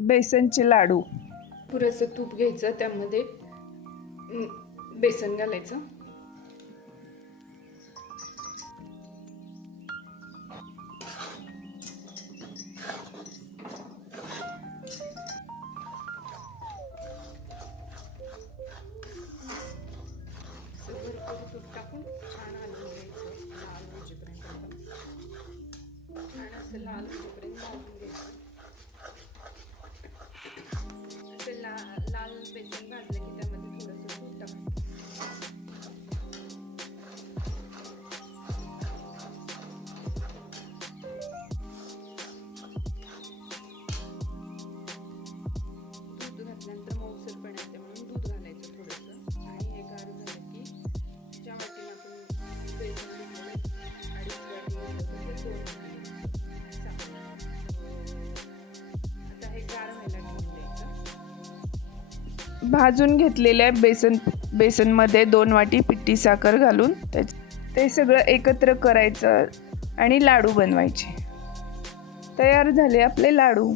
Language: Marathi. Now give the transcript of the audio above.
बेसनचे लाडू. पुरेसं तूप घ्यायचं, त्यामध्ये बेसन घालायचं. भरपूर तूप टाकून छान हलवून घ्यायचं, लाल होईपर्यंत. छान असं लाल होईपर्यंत भाजून घ्यायचं. असं लाल बेसन भाजलं की त्यामध्ये थोडंसं तूप टाकायचं. दूध घातल्यानंतर मऊसर पण येते म्हणून दूध घालायचं थोडंसं. आणि हे गार झालं की ज्या वाटीला आपण बेसन घेतलेलं 2.5 वाटी घालायचं, ते 2 आता हे गार व्हायला ठेवून द्यायचं. भाजून घेतलेल्या बेसनमध्ये 2 वाटी पिठी साखर घालून ते सगळं एकत्र करायचं आणि लाडू बनवायचे. तयार झाले आपले लाडू.